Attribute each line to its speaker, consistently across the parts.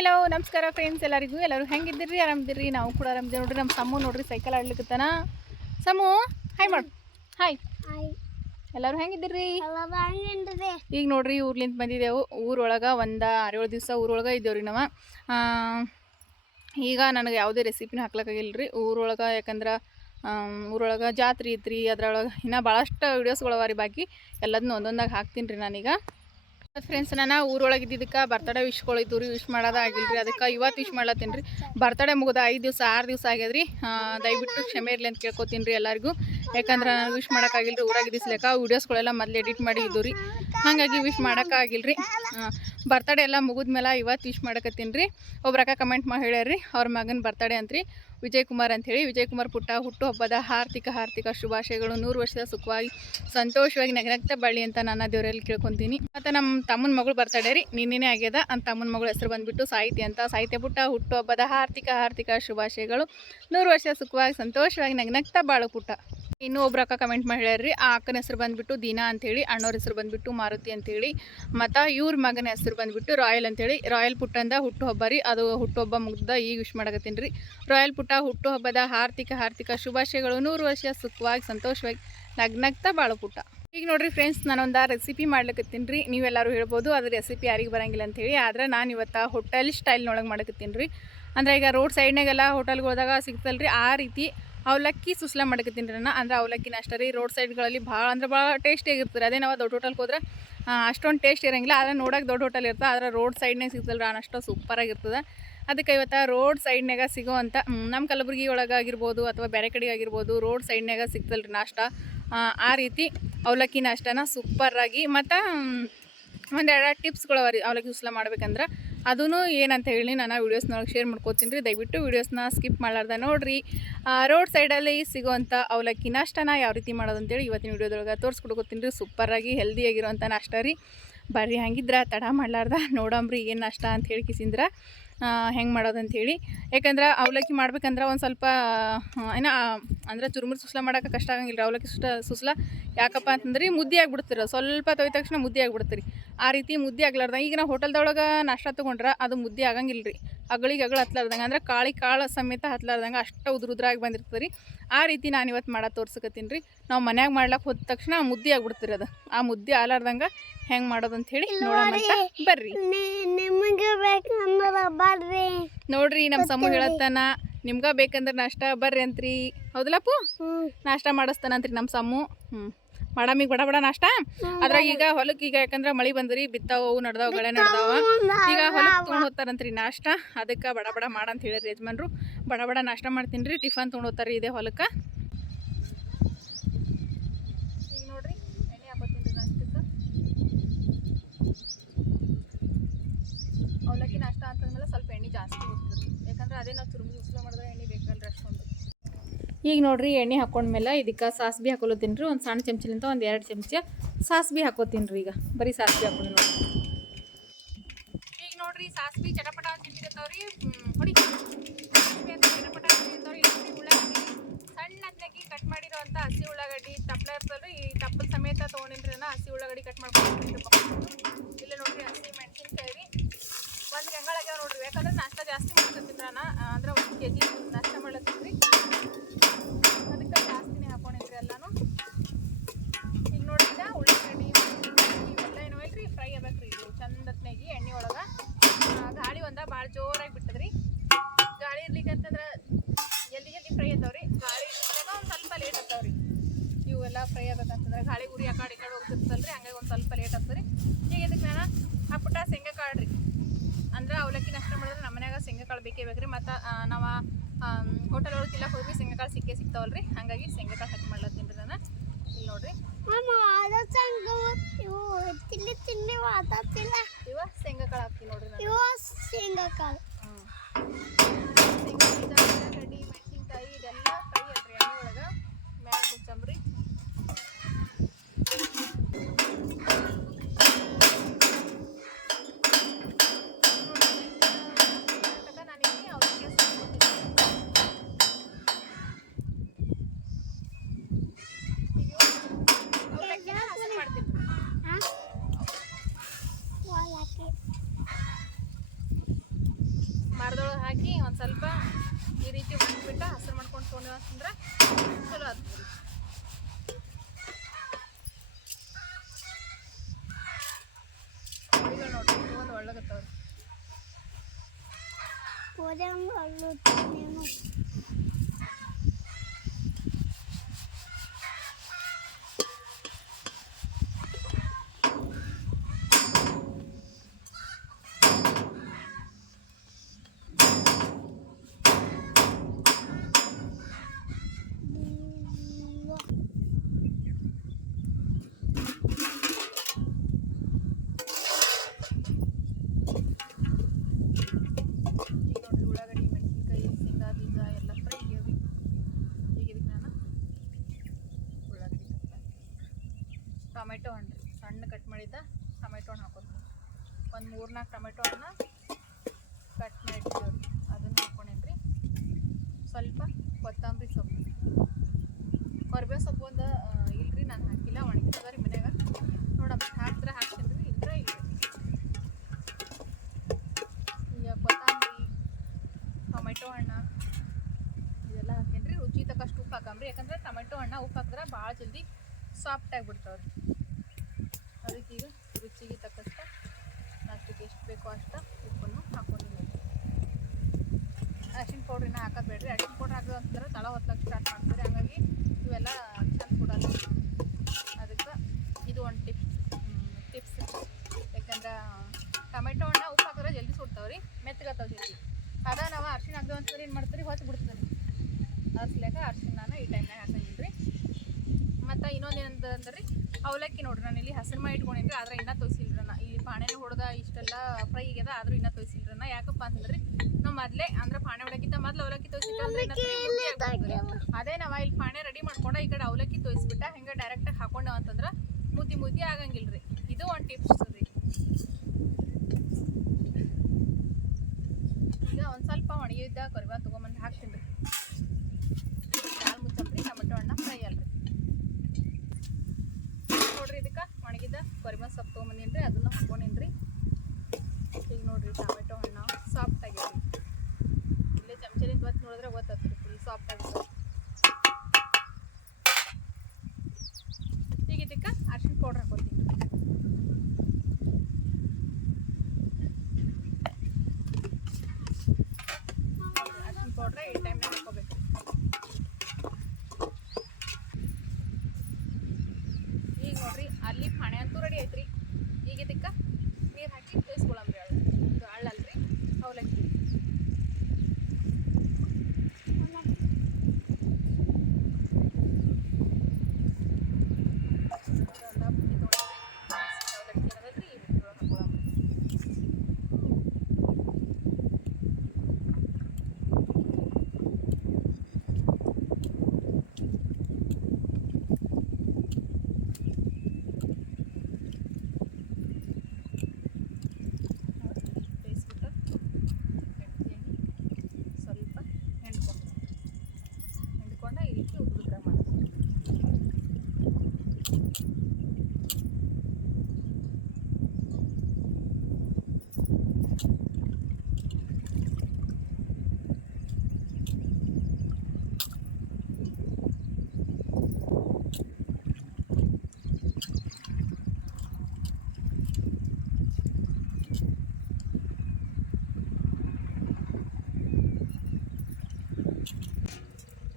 Speaker 1: Hello ನಮಸ್ಕಾರ friends ಎಲ್ಲರಿಗೂ? ಎಲ್ಲರೂ ಹೆಂಗಿದ್ದೀರಿ? ಆರಾಮಿದ್ದೀರಿ? ನಾವು ಕೂಡ ಆರಾಮಿದ್ದೀವಿ. ನೋಡ್ರಿ ನಮ್ಮ ಸಮ್ಮು ನೋಡ್ರಿ ಸೈಕಲ್ ಆಡ್ಲಿಕ್ಕತ್ತಾನ ಸಮು ಹಾಯ್ ಮಾಡು. ಹಾಯ್ ಎಲ್ಲರೂ ಹೆಂಗಿದ್ದೀರಿ? ಈಗ ನೋಡ್ರಿ ಊರ್ಲಿಂದ ಬಂದಿದ್ದೆವು ಊರೊಳಗೆ ಒಂದು ಆರೇಳು ದಿವಸ ಊರೊಳಗೆ ಇದ್ದೇವ್ರಿ ನಾವು. ಈಗ ನನಗೆ ಯಾವುದೇ ರೆಸಿಪಿನ ಹಾಕ್ಲಕ್ಕಾಗಿಲ್ಲ ರೀ ಊರೊಳಗೆ ಯಾಕಂದ್ರೆ ಊರೊಳಗೆ ಜಾತ್ರೆ ಐತ್ರಿ. ಅದ್ರೊಳಗೆ ಇನ್ನೂ ಭಾಳಷ್ಟು ವೀಡಿಯೋಸ್ಗಳವ ರೀ ಬಾಕಿ. ಎಲ್ಲದನ್ನೂ ಒಂದೊಂದಾಗಿ ಹಾಕ್ತೀನಿ ರೀ ನಾನೀಗ. ಫ್ರೆಂಡ್ಸ್ ನಾನು ಊರೊಳಗೆ ಇದ್ದಿದ್ದಕ್ಕೆ ಬರ್ತಡೇ ವಿಶ್ಗಳಿದ್ದು ರೀ ವಿಶ್ ಮಾಡೋದು ಆಗಿಲ್ರಿ, ಅದಕ್ಕೆ ಇವತ್ತು ವಿಶ್ ಮಾಡ್ಲತ್ತೀನಿ ರೀ. ಬರ್ತಡೇ ಮುಗಿದ ಐದು ದಿವಸ, ಆರು ದಿವಸ ರೀ ದಯವಿಟ್ಟು ಕ್ಷಮೆ ಇರಲಿ ಅಂತ ಕೇಳ್ಕೊತೀನಿ ರೀ ಎಲ್ಲರಿಗೂ. ಯಾಕಂದ್ರೆ ನಾನು ವಿಶ್ ಮಾಡೋಕ್ಕಾಗಿಲ್ರಿ ಊರಾಗ ಇದ್ದಿಸ್ಲೇಕ ವೀಡಿಯೋಸ್ಗಳೆಲ್ಲ ಮೊದಲು ಎಡಿಟ್ ಮಾಡಿ ಇದ್ದು ರೀ. ಹಾಗಾಗಿ ವಿಶ್ ಮಾಡೋಕ್ಕಾಗಿಲ್ರಿ ಬರ್ತಡೇ ಎಲ್ಲ ಮುಗಿದ್ಮೇಲೆ ಇವತ್ತು ವಿಶ್ ಮಾಡಕತ್ತೀನಿ ರೀ. ಒಬ್ರಕ್ಕ ಕಮೆಂಟ್ ಮಾಡಿ ಹೇಳ್ಯಾರ್ರಿ, ಅವ್ರ ಮಗನ ಬರ್ತಡೇ ಅಂತ್ರಿ. ವಿಜಯ್ ಕುಮಾರ್ ಅಂಥೇಳಿ. ವಿಜಯ್ ಕುಮಾರ್ ಪುಟ್ಟ ಹುಟ್ಟುಹಬ್ಬದ ಹಾರ್ದಿಕ ಹಾರ್ದಿಕ ಶುಭಾಶಯಗಳು. ನೂರು ವರ್ಷದ ಸುಖವಾಗಿ, ಸಂತೋಷವಾಗಿ ನಗನಗ್ತಾ ಬಳ್ಳಿ ಅಂತ ನಾನು ದೇವರಲ್ಲಿ ಕೇಳ್ಕೊತೀನಿ. ಮತ್ತು ನಮ್ಮ ತಮ್ಮನ ಮಗಳು ಬರ್ತಡೇ ರೀ. ನಿನ್ನೆ ಆಗ್ಯದ. ಅಂತ ತಮ್ಮನ ಮಗಳ ಹೆಸರು ಬಂದ್ಬಿಟ್ಟು ಸಾಹಿತ್ಯ ಅಂತ. ಸಾಹಿತ್ಯ ಪುಟ್ಟ ಹುಟ್ಟುಹಬ್ಬದ ಹಾರ್ದಿಕ ಹಾರ್ದಿಕ ಶುಭಾಶಯಗಳು. ನೂರು ವರ್ಷ ಸುಖವಾಗಿ, ಸಂತೋಷವಾಗಿ ನಗ್ನಗ್ತಾ ಬಾಳು ಪುಟ್ಟ. ಇನ್ನೂ ಒಬ್ರು ಅಕ್ಕ ಕಮೆಂಟ್ ಮಾಡಿ ಹೇಳ್ರಿ ಆ ಅಕ್ಕನ ಹೆಸರು ಬಂದ್ಬಿಟ್ಟು ದೀನಾ ಅಂತೇಳಿ ಅಣ್ಣವ್ರ ಹೆಸರು ಬಂದ್ಬಿಟ್ಟು ಮಾರುತಿ ಅಂತೇಳಿ ಮತ್ತು ಇವ್ರ ಮಗನ ಹೆಸರು ಬಂದ್ಬಿಟ್ಟು ರಾಯಲ್ ಅಂತೇಳಿ ರಾಯಲ್ ಪುಟ್ಟಂದ ಹುಟ್ಟುಹಬ್ಬ ರೀ. ಅದು ಹುಟ್ಟುಹಬ್ಬ ಮುಗ್ದ, ಈಗ ವಿಶ್ ಮಾಡಕತ್ತೀನಿ ರೀ. ರಾಯಲ್ ಪುಟ್ಟ ಹುಟ್ಟುಹಬ್ಬದ ಆರ್ಥಿಕ ಆರ್ಥಿಕ ಶುಭಾಶಯಗಳು. ನೂರು ವರ್ಷ ಸುಖವಾಗಿ, ಸಂತೋಷವಾಗಿ, ನಗ್ನಗ್ತಾ ಬಾಳು ಪುಟ್ಟ ಈಗ ನೋಡ್ರಿ ಫ್ರೆಂಡ್ಸ್ ನಾನೊಂದು ರೆಸಿಪಿ ಮಾಡ್ಲಿಕ್ಕತ್ತೀನಿ ರೀ. ನೀವೆಲ್ಲರೂ ಹೇಳ್ಬೋದು, ಅದ್ರ ರೆಸಿಪಿ ಯಾರಿಗೆ ಬರಂಗಿಲ್ಲ ಅಂತೇಳಿ. ಆದ್ರೆ ನಾನು ಇವತ್ತು ಹೋಟೆಲ್ ಸ್ಟೈಲ್ನೊಳಗೆ ಮಾಡಕತ್ತೀನಿ ರೀ. ಅಂದ್ರೆ ಈಗ ರೋಡ್ ಸೈಡ್ನಾಗೆಲ್ಲ ಹೋಟೆಲ್ಗೆ ಹೋದಾಗ ಸಿಗ್ತಲ್ಲ ರೀ ಆ ರೀತಿ ಅವಲಕ್ಕಿ ಸುಸ್ಲ ಮಾಡಕತ್ತೀನಿ ರೀ ನಾನು. ಅಂದ್ರೆ ಅವಲಕ್ಕಿನ ಅಷ್ಟೇ ರೀ ರೋಡ್ ಸೈಡ್ಗಳಲ್ಲಿ ಭಾಳ ಅಂದ್ರೆ ಭಾಳ ಟೇಸ್ಟಿಯಾಗಿರ್ತದೆ ಅದೇ ನಾವು ದೊಡ್ಡ ಹೋಟೆಲ್ಗೆ ಹೋದ್ರೆ ಅಷ್ಟೊಂದು ಟೇಸ್ಟ್ ಇರಂಗಿಲ್ಲ. ಆದರೆ ನೋಡೋಕೆ ದೊಡ್ಡ ಹೋಟೆಲ್ ಇರ್ತದೆ. ಆದರೆ ರೋಡ್ ಸೈಡ್ನಾಗೆ ಸಿಗ್ತಲ್ಲ ರೀ ಅಷ್ಟು ಸೂಪರಾಗಿರ್ತದೆ ಅದಕ್ಕೆ ಇವತ್ತು ರೋಡ್ ಸೈಡ್ನಾಗ ಸಿಗೋವಂಥ ನಮ್ಮ ಕಲಬುರಗಿ ಒಳಗೆ ಆಗಿರ್ಬೋದು ಅಥವಾ ಬೇರೆ ಕಡೆ ಆಗಿರ್ಬೋದು ರೋಡ್ ಸೈಡ್ನಾಗ ಸಿಗ್ತಲ್ಲ ರೀ ನಾಷ್ಟ. ಆ, ರೀತಿ ಅವಲಕ್ಕಿ ನಾಷ್ಟನ ಸೂಪರಾಗಿ ಮತ್ತು ಒಂದೆರಡು ಟಿಪ್ಸ್ಗಳು ರೀ ಅವಲಕ್ಕಿ ಉಸ್ಲ ಮಾಡ್ಬೇಕಂದ್ರೆ. ಅದೂ ಏನಂತ ಹೇಳಿ ನಾನು ವೀಡಿಯೋಸ್ನೊಳಗೆ ಶೇರ್ ಮಾಡ್ಕೋತೀನಿ ರೀ. ದಯವಿಟ್ಟು ವೀಡಿಯೋಸ್ನ ಸ್ಕಿಪ್ ಮಾಡಲಾರ್ದ ನೋಡಿರಿ. ರೋಡ್ ಸೈಡಲ್ಲಿ ಸಿಗೋವಂಥ ಅವಲಕ್ಕಿ ನಾಷ್ಟನ ಯಾವ ರೀತಿ ಮಾಡೋದು ಅಂತೇಳಿ ಇವತ್ತಿನ ವೀಡಿಯೋದೊಳಗೆ ತೋರಿಸ್ಕೊಡ್ಕೋತೀನಿ ರೀ. ಸೂಪರಾಗಿ ಹೆಲ್ದಿಯಾಗಿರೋಂಥ ನಾಷ್ಟ ರೀ. ಬರ್ರಿ ಹಂಗಿದ್ರೆ ತಡ ಮಾಡ್ಲಾರ್ದ. ನೋಡಂಬ್ರಿ ಏನು ನಾಷ್ಟ ಅಂತ ಹೇಳಿ ಕಿಸಿಂದ್ರ. ಹೆಂಗೆ ಮಾಡೋದು ಅಂಥೇಳಿ ಯಾಕಂದ್ರೆ ಅವಲಕ್ಕಿ ಮಾಡ್ಬೇಕಂದ್ರೆ ಒಂದು ಸ್ವಲ್ಪ ಏನೋ ಅಂದ್ರೆ ಚುರುಮುರು ಸುಸ್ಲ ಮಾಡೋಕೆ ಕಷ್ಟ ಆಗಂಗಿಲ್ಲ ಅವಲಕ್ಕಿ ಸುಸ್ಲ ಸುಸ್ಲ ಯಾಕಪ್ಪ ಅಂತಂದ್ರೆ ಮುದ್ದೆ ಆಗ್ಬಿಡ್ತೀರ ಸ್ವಲ್ಪ ತೊಯ್ದ ತಕ್ಷಣ ಮುದ್ದೆ ಆಗ್ಬಿಡ್ತೀರಿ ಆ ರೀತಿ ಮುದ್ದೆ ಆಗ್ಲಾರ್ದ ಈಗ ನಾವು ಹೋಟೆಲ್ದೊಳಗೆ ನಾಷ್ಟ ತೊಗೊಂಡ್ರೆ ಅದು ಮುದ್ದೆ ಆಗಂಗಿಲ್ಲ ರೀ ಅಗಳಿಗೆ ಅಗಳು ಹತ್ಲಾರ್ದಂಗೆ. ಅಂದ್ರೆ ಕಾಳಿ ಕಾಳು ಸಮೇತ ಹತ್ಲಾರ್ದಂಗೆ ಅಷ್ಟು ಉದ್ರ ಉದ್ರಾಗಿ ಬಂದಿರ್ತದೆ ರೀ ಆ ರೀತಿ ನಾನು ಇವತ್ತು ಮಾಡೋ ತೋರ್ಸಕತ್ತೀನಿ ರೀ. ನಾವು ಮನ್ಯಾಗ ಮಾಡ್ಲಕ್ಕೆ ಹೋದ ತಕ್ಷಣ ಮುದ್ದೆ ಆಗ್ಬಿಡ್ತೀರಿ ಅದು. ಆ ಮುದ್ದೆ ಆಲಾರ್ದಂಗೆ ಹೆಂಗೆ ಮಾಡೋದು ಅಂತ ಹೇಳಿ ನೋಡೋಣ ಬರ್ರಿ. ನೋಡ್ರಿ ನಮ್ಮ ಸಮೂಹ ಹೇಳತ್ತಾನ ನಿಮ್ಗೆ ಬೇಕಂದ್ರೆ ನಾಷ್ಟ ಬರ್ರಿ ಅಂತ್ರಿ. ಹೌದಲ್ಲಪ್ಪು? ನಾಷ್ಟ ಮಾಡಿಸ್ತಾನಂತ್ರಿ ನಮ್ಮ ಸಮ್ಮು ಹ್ಞೂ ಮಾಡಮಿಗೆ ಬಡ ಬಡ ನಾಷ್ಟ. ಅದ್ರಾಗ ಈಗ ಹೊಲಕ್ಕೆ ಈಗ ಯಾಕಂದ್ರೆ ಮಳಿ ಬಂದ್ರಿ ಬಿತ್ತಾವ ಅವು ನಡ್ದಾವ ಗಳೆ ನಡ್ದಾವ. ಈಗ ಹೊಲಕ್ಕೆ ತೊಗೊಂಡು ಹೋಗ್ತಾರಂತ್ರಿ ನಾಷ್ಟ. ಅದಕ್ಕೆ ಬಡ ಬಡ ಮಾಡಂತ ಹೇಳಿರಿ ಯಜಮಾನ್ರು. ಬಡ ಬಡ ನಾಷ್ಟ ಮಾಡ್ತೀನಿ ರೀ ಟಿಫನ್ ತೊಗೊಂಡು ಹೋಗ್ತಾರೆ ಇದೇ ಹೊಲಕ್ಕೆ ಈಗ ನೋಡ್ರಿ ಎಣ್ಣೆ ಹಾಕೋತೀನಿ ರೀ ನಾಷ್ಟಕ್ಕೆ ಅವಲಕ್ಕಿ ನಾಷ್ಟ ಅಂತಂದ್ಮೇಲೆ ಸ್ವಲ್ಪ ಎಣ್ಣೆ ಜಾಸ್ತಿ ಹೋಗ್ತದೆ ಯಾಕಂದ್ರೆ ಅದೇ ನಾವು ತುರುಮು ಉಸ್ಲ ಮಾಡಿದ್ರೆ ಎಣ್ಣೆ ಬೇಕಲ್ರಿ ಅಷ್ಟೊಂದು ಈಗ ನೋಡಿರಿ ಎಣ್ಣೆ ಹಾಕೊಂಡ್ಮೇಲೆ ಇದಕ್ಕೆ ಸಾಸ್ಬಿ ಹಾಕೊಲತ್ತೀನಿ ರೀ. ಒಂದು ಸಣ್ಣ ಚಮಚಲಿಂದ ಒಂದು ಎರಡು ಚಮಚ ಸಾಸ್ಬಿ ಹಾಕೋತೀನಿ ರೀ ಈಗ. ಬರೀ ಸಾಸ್ಬಿ ಹಾಕೊಂಡು ನೋಡಿ ಈಗ ನೋಡ್ರಿ ಸಾಸ್ಬಿ ಚಟಪಟ ಅಂತ ತಿಂತಿರ್ತಾವ್ರಿ ಹೊಡಿ ಸಾಸ್ಬಿ ಅಂತ ಚಟಪಟ ಅಂತ ತಿಂತಾವ್ರಿ ಇಲ್ಲಂದ್ರೆ ಉಳ್ಳಾಗಡ್ಡಿ ಸಣ್ಣ ಹತ್ನಾಗಿ ಕಟ್ ಮಾಡಿರೋಂಥ ಹಸಿ ಉಳ್ಳಾಗಡ್ಡಿ ತಪ್ಪಲ ಇರ್ತಲ್ರಿ ಈ ತಪ್ಪಲ ಸಮೇತ ತೊಗೊಂಡಿನ್ರಿ ನಾನು ಹಸಿ ಉಳ್ಳಾಗಡ್ಡಿ ಕಟ್ ಮಾಡ್ಕೊಂಡು ಇಲ್ಲ ನೋಡ್ರಿ ಹಸಿ ಮೆಣಸಿನ್ಕಾಯಿ ರೀ ಒಂದು ಗಂಗಾಳಾಗ್ಯಾವ ನೋಡ್ರಿ ಯಾಕಂದ್ರೆ ನಾಷ್ಟ ಜಾಸ್ತಿ ಮಾಡ್ತೀನಿ ನಾನು ಅಂದ್ರೆ ಒಂದು ಕೆ ಜಿ ನಾಷ್ಟ ಮಾಡ್ಲತ್ತೀನಿ ರೀ ಅದಕ್ಕೆ ಜಾಸ್ತಿನೇ ಹಾಕೊಂಡಿದ್ರಿ ಎಲ್ಲಾನು ಈಗ ನೋಡಿದ ಉಳ್ಳಾಗಡ್ಡಿ ಇವೆಲ್ಲ ಏನೋ ಐತ್ರಿ ಫ್ರೈ ಆಗ್ಬೇಕ್ರಿ ಇದು ಚಂದತ್ನಾಗಿ ಎಣ್ಣೆ ಒಳಗೆ ಗಾಳಿ ಒಂದ ಭಾಳ ಜೋರಾಗಿ ಬಿಟ್ಟದ್ರಿ ಗಾಳಿ ಇರ್ಲಿಕ್ಕೆ ಅಂತಂದ್ರೆ ಜಲ್ದಿ ಜಲ್ದಿ ಫ್ರೈ ಆತಾವ್ರಿ ಗಾಳಿ ಇರ್ಲಿಕ್ಕೆ ಒಂದು ಸ್ವಲ್ಪ ಲೇಟ್ ಆತಾವ್ರಿ ಇವೆಲ್ಲ ಫ್ರೈ ಆಗ್ಬೇಕಂತಂದ್ರೆ ಗಾಳಿ ಉರಿ ಆ ಕಡೆ ಈ ಕಡೆ ಹೋಗ್ತಿರ್ತಲ್ರಿ ಹಂಗಾಗಿ ಒಂದು ಸ್ವಲ್ಪ ಲೇಟ್ ಆಗ್ತದೆ ಈಗ ಇದಕ್ಕೆ ನಾನು ಆ ಪುಟ್ಟ ಶೇಂಗಾ ಕಾಳು ರೀ ಅಂದ್ರೆ ಅವಲಕ್ಕಿ ನಾಷ್ಟ ಮಾಡಿದ್ರೆ ನಮ್ಮ ಮನ್ಯಾಗ ಶೇಂಗಾ ಕಾಳು ಬೇಕೇ ಬೇಕ್ರಿ ಮತ್ತು ನಾವು ಹೋಟೆಲ್ ಒಳಗೆ ತಿಲ್ಲಕ್ಕೆ ಹೋಗಿ ಶೇಂಗಾ ಕಾಳು ಸಿಕ್ಕೇ ಸಿಗ್ತಾವಲ್ರಿ? ಹಾಗಾಗಿ ಶೇಂಗಾ ಕಾಳು ಹಚ್ಚಿ ಮಾಡ್ಲತ್ತೀನಿ ರೀ ನಾನು. ಇಲ್ಲಿ ನೋಡ್ರಿ.
Speaker 2: ಇವು ತಿಲ್ಲಿ ತಿಂಡಿ ಮಾತಾಡ್ತಿಲ್ಲ
Speaker 1: ಇವ ಶೇಂಗಾ ಕಾಳು ಹಾಕ್ತೀನಿ ನೋಡ್ರಿ ನಾನು.
Speaker 2: ಇವ ಶೇಂಗಾ ಕಾಳು
Speaker 1: ಹ್ಮ್. ಶೇಂಗಾ ಬೀಜ ಉಳ್ಳಾಗಡ್ಡಿ ಮೆಣಸಿನ್ಕಾಯಿ ಇದೆಲ್ಲ ಫ್ರೈ ಅಲ್ರಿ ಎಣ್ಣೆ ಒಳಗೆ ಮ್ಯಾಗ ಮುಚ್ಚಂಬ್ರಿ ನಾನಿಲ್ಲಿ ಅವಲಕ್ಕಿ ಅವಲಕ್ಕಿನ ಹಸನ್ ಮಾಡ್ತೀನಿ
Speaker 2: ಹಾ ಒಳಕ್ಕೆ
Speaker 1: ಮರದೊಳಗೆ ಹಾಕಿ ಒಂದು ಸ್ವಲ್ಪ ಈ ರೀತಿ ಹೊಂದ್ಬಿಟ್ಟು ಹಸಿರು ಮಾಡ್ಕೊಂಡು ತೊಗೊಂಡು ಅಂತಂದ್ರೆ ಚಲೋ ಆಗ್ತದೆ ಕುರಿಗಳು ನೋಡ್ರಿ ಒಂದು ಒಳ್ಳಗತ್ತವ್ರಿ
Speaker 2: ಪೂಜೆ ಅಲ್ಲೂ ನೀನು
Speaker 1: ಈಗ ನೋಡ್ರಿ ಉಳ್ಳಾಗಡ್ಡಿ ಮೆಣಸಿನ್ಕಾಯಿ ಶೇಂಗಾ ಬೀಜ ಎಲ್ಲ ಫ್ರೈ ಆಗ್ಯಾವ್ರಿ ಈಗ ಇದಕ್ಕೆ ನಾನು ಉಳ್ಳಾಗಡ್ಡಿ ಟೊಮೆಟೊ ಹಣ್ಣು ರೀ. ಸಣ್ಣ ಕಟ್ ಮಾಡಿದ್ದ ಟೊಮೆಟೊ ಹಣ್ಣು ಹಾಕೋದು. ಒಂದು ಮೂರು ನಾಲ್ಕು ಟೊಮೆಟೊ ಹಣ್ಣ ಕಟ್ ಮಾಡಿ ಇಟ್ಟಿದ್ದೇವ್ರಿ ಅದನ್ನು ಹಾಕೊಂಡೇನ್ರಿ ಸ್ವಲ್ಪ ಕೊತ್ತಂಬರಿ ಸೊಪ್ಪು. ಕೊರ್ಬೇವು ಸೊಪ್ಪು ಒಂದು ಇಲ್ರಿ, ನಾನು ಹಾಕಿಲ್ಲ. ಒಣಗಿಸದ ರೀ ಮನ್ಯಾಗ. ನೋಡಮ್ಮ ಹಾಕಿದ್ರೆ ಹಾಕ್ತೀನಿ ರೀ ಇಲ್ಲ ಈಗ ಕೊತ್ತಂಬರಿ, ಟೊಮೆಟೊ ಹಣ್ಣು ಇದೆಲ್ಲ ಹಾಕೇನ್ರಿ ರುಚಿ ತಕ್ಕಷ್ಟು ಉಪ್ಪು ಹಾಕಂಬ್ರಿ ಯಾಕಂದ್ರೆ ಟೊಮೆಟೊ ಹಣ್ಣು ಉಪ್ಪು ಹಾಕಿದ್ರೆ ಭಾಳ ಜಲ್ದಿ ಸಾಫ್ಟ್ ಆಗಿಬಿಡ್ತಾವ್ರಿ ಅದಕ್ಕೆ ಈಗ ರುಚಿಗೆ ತಕ್ಕಷ್ಟು ಅಷ್ಟಕ್ಕೆ ಎಷ್ಟು ಬೇಕೋ ಅಷ್ಟು ಉಪ್ಪನ್ನು ಹಾಕೊಂಡಿದ್ದೀನಿ ಅರಿಶಿನ ಪೌಡ್ರಿನ ಹಾಕೋದ್ಬೇಡ್ರಿ ಅರಿಶಿನ ಪೌಡ್ರ್ ಹಾಕೋದಂತಂದ್ರೆ ತಳ ಹೊತ್ತಕ್ಕೆ ಸ್ಟಾರ್ಟ್ ಮಾಡ್ತಾರೆ ಹಂಗಾಗಿ ಇವೆಲ್ಲ ಚೆಂದ ಕೊಡಲ್ಲ ಅದಕ್ಕೆ ಇದು ಒಂದು ಟಿಪ್ಸ್ ಟಿಪ್ಸ್ ಯಾಕಂದ್ರೆ ಟೊಮೆಟೊ ಹಣ್ಣು ಉಪ್ಪು ಹಾಕಿದ್ರೆ ಜಲ್ದಿ ಸುಡ್ತಾವ್ರಿ. ಮೆತ್ತಗತ್ತಾವ ಜಲ್ದಿ. ಅದ ನಾವು ಅರ್ಶಿನ ಹಾಕ್ದೇವಂತಂದ್ರೆ ಏನು ಮಾಡ್ತೀರಿ ಹೊತ್ತು ಬಿಡ್ತದೆ ಅರ್ಸ್ಲೇಕ ಅರ್ಶಿನ ನಾನು ಈ ಟೈಮ್ನಾಗ ಹಾಕಂಗಿಲ್ರಿ ಮತ್ತು ಇನ್ನೊಂದು ಏನಂತಂದ್ರೆ ರೀ ಅವಲಕ್ಕಿ ನೋಡ್ರಿ ನಾನು ಇಲ್ಲಿ ಹಸಿರು ಮಾಡಿ ಇಟ್ಕೊಂಡಿನ್ರಿ ಆದ್ರೆ ಇನ್ನೂ ತೋರಿಸಿಲ್ರಿ ನಾ ಇಲ್ಲಿ ಪಾಣೆನೇ ಹೊಡೆದ ಇಷ್ಟೆಲ್ಲ ಫ್ರೈ ಆಗ್ಯದ ಆದ್ರೂ ಇನ್ನೂ ತೋರಿಸಿಲ್ರಿ ನಾ ಯಾಕಪ್ಪ ಅಂತಂದ್ರೆ ನಾವು ಮೊದಲೇ ಅಂದ್ರೆ ಪಾಣೆ ಹೊಡಕ್ಕಿಂತ ಮೊದಲು ಅವಲಕ್ಕಿ ತೋರಿಸಿಟ್ಟು ಅಂದ್ರೆ ಅದೇ ನಾವು ಇಲ್ಲಿ ಪಾಣೆ ರೆಡಿ ಮಾಡ್ಕೊಂಡ ಈ ಕಡೆ ಅವಲಕ್ಕಿ ತೋರಿಸ್ಬಿಟ್ಟ ಹೆಂಗೆ ಡೈರೆಕ್ಟಾಗಿ ಹಾಕೊಂಡವ ಅಂತಂದ್ರೆ ಮುದ್ದಿ ಮುದ್ದಿ ಆಗಂಗಿಲ್ರಿ. ಇದು ಒಂದು ಟಿಪ್ಸ್ ರೀ ಈಗ ಒಂದು ಸ್ವಲ್ಪ ಒಣಗಿದ್ದ ಕರಿಬೇವು ತೊಗೊಂಬಂದು ಹಾಕ್ತೀನಿ ರೀ ಕಾಲು ಮುಚ್ಚಂಬ್ರಿ ಟೊಮೆಟೊ ಹಣ್ಣು ಫ್ರೈ ಅಲ್ರಿ ನೋಡ್ರಿ ಇದಕ್ಕೆ ಒಣಗಿದ್ದ ಕರಿಬೇವು ಸೊಪ್ಪು ತೊಗೊಂಬಂದೀನಿ ರೀ ಅದನ್ನು ಹಾಕೊಂಡೀನಿ ರೀ ಈಗ ಟೊಮೆಟೊ ಹಣ್ಣು ಸಾಫ್ಟ್ ಆಗಿದೆ. ಇಲ್ಲೇ ಚಮಚಲಿಂದ ಒತ್ತು ನೋಡಿದ್ರೆ ಗೊತ್ತಾಗ್ತದೆ ಫುಲ್ ಸಾಫ್ಟ್ ಆಗಿದೆ. ಈಗ ಇದಕ್ಕೆ ಅರ್ಶಿನ ಪೌಡ್ರ್ ಹಾಕೋತೀನಿ ಅರ್ಶಿನ ಈಗ ನೋಡ್ರಿ, ಅಲ್ಲಿ ಹಣೆ ಅಂತೂ ರೆಡಿ ಐತ್ರಿ. ಈಗ ಇದಕ್ಕೆ ನೀರು ಹಾಕಿ ಬೇಯಿಸ್ಕೊಳಮ್ರಿ ಅಳ್ಳ ಇದು ಅಳ್ಳಲ್ರಿ ಅವಲಕ್ಕಿ ಅದೆಲ್ಲ ಪುಡಿ ತೊಗೊಂಡ್ರಿ ಅವಲಕ್ಕಿ ಏನದಲ್ರಿ ಈ ಬಿಟ್ಟೊಳಗೆ ಹಾಕೊಳಮ್ರಿ ಬೇಯಿಸ್ಬಿಟ್ಟು ಗಟ್ಟಿಯಾಗಿ ಸ್ವಲ್ಪ ಹೆಣ್ಕೊಂಡು ಹೆಣ್ಕೊಂಡ ಈ ರೀತಿ ಉದ್ದುದ್ರ ಮಾಡ್ತೀವಿ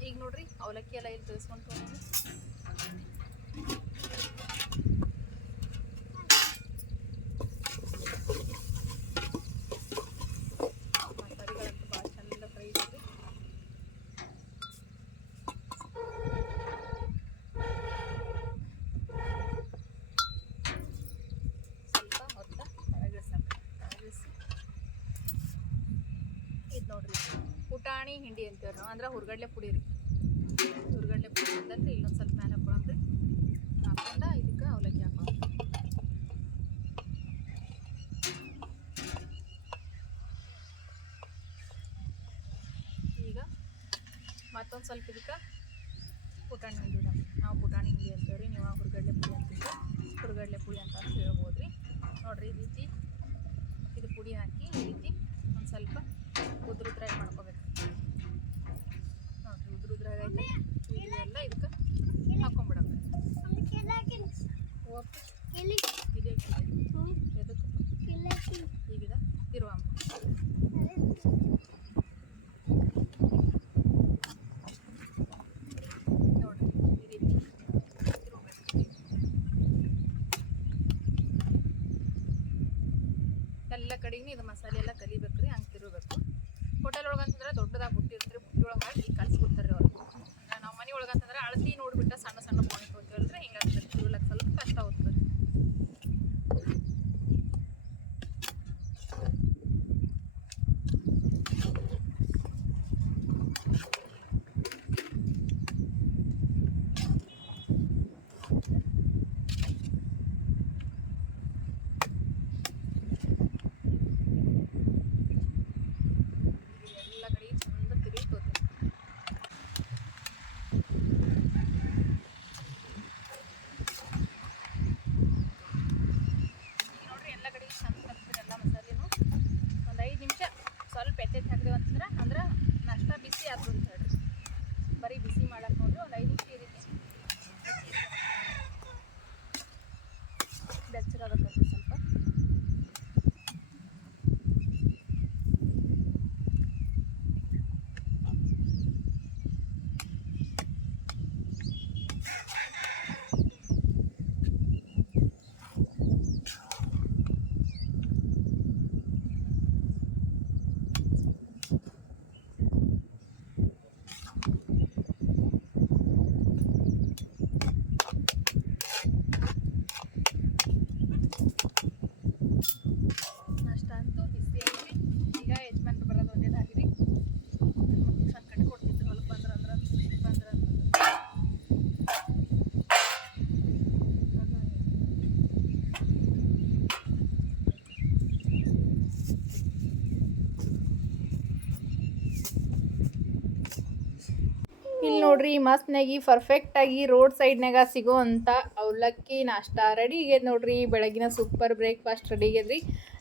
Speaker 1: ಈಗ ನೋಡ್ರಿ ಅವಲಕ್ಕಿ ಎಲ್ಲ ಇಲ್ಲಿ ತೋರಿಸ್ಕೊಂಡು ತೊಗೊಂಡು ತರಿಗಳಂತೂ ಭಾಳ ಚಂದ ಫ್ರೈ ಐತಿ ಸ್ವಲ್ಪ ಹೊತ್ತ ಅರಗಿಸೋಣ ಅರಗಿಸಿ ಇದು ನೋಡ್ರಿ ಪುಟಾಣಿ ಹಿಂಡಿ ಅಂತೀವಿ ನಾವು ಅಂದ್ರೆ ಹುರ್ಗಡ್ಲೆ ಪುಡಿ ರೀ ಚಟ್ನಿ ಅಂತಂದ್ರೆ ಸ್ವಲ್ಪ ಮೇಲೆ ಹಾಕೊಳಂಬ್ರಿ. ಹಾಕೊಂಡು ಇದಕ್ಕೆ ಅವಲಕ್ಕಿ ಹಾಕೋ ಈಗ ಮತ್ತೊಂದು ಸ್ವಲ್ಪ ಇದಕ್ಕೆ ಪುಟಾಣಿ ಹುಂಡಿಡ ನಾವು ಪುಟಾಣಿ ಹಿಂಡಿ ಅಂತೇವ್ರಿ, ನೀವು ಹುರುಗಡ್ಲೆ ಪುಡಿ ಅಂತಿದ್ರೆ ಹುರುಗಡ್ಲೆ ಪುಡಿ ಅಂತ ಅಂತ ಹೇಳ್ಬೋದು ರೀ ನೋಡಿರಿ ಈ ರೀತಿ ಇದು ಪುಡಿ ಹಾಕಿ ಈ ರೀತಿ ಒಂದು ಸ್ವಲ್ಪ ಉದ್ರ ಉದ್ರಾಗಿ ಮಾಡ್ಕೋಬೇಕು. ನೋಡಿರಿ ಉದ್ರ ಉದ್ರಾಗೈತೆ хлопець. arkadaşlar. ಇಲ್ಲಿ ನೋಡ್ರಿ ಮಸ್ತ್ನಾಗಿ ಪರ್ಫೆಕ್ಟಾಗಿ ರೋಡ್ ಸೈಡ್ನಾಗ ಸಿಗೋ ಅಂಥ ಅವಲಕ್ಕಿ ನಾಷ್ಟ ರೆಡಿ ಆಗ್ಯದ ನೋಡ್ರಿ. ಬೆಳಗಿನ ಸೂಪರ್ ಬ್ರೇಕ್ಫಾಸ್ಟ್ ರೆಡಿ ಆಗ್ಯದ್ರಿ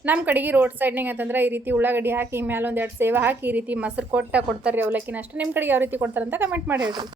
Speaker 1: ನಮ್ಮ ಕಡೆಗೆ ರೋಡ್ ಸೈಡ್ನಾಗ ಅಂತಂದ್ರೆ ಈ ರೀತಿ ಉಳ್ಳಾಗಡ್ಡಿ ಹಾಕಿ ಮೇಲೆ ಒಂದೆರಡು ಸೇವ ಹಾಕಿ ಈ ರೀತಿ ಮೊಸರು ಕೊಟ್ಟ ಕೊಡ್ತಾರೆ ಅವಲಕ್ಕಿ ನಾಷ್ಟ. ನಿಮ್ಮ ಕಡೆಗೆ ಯಾವ ರೀತಿ ಕೊಡ್ತಾರಂತ ಕಮೆಂಟ್ ಮಾಡಿ ಹೇಳ್ರಿ.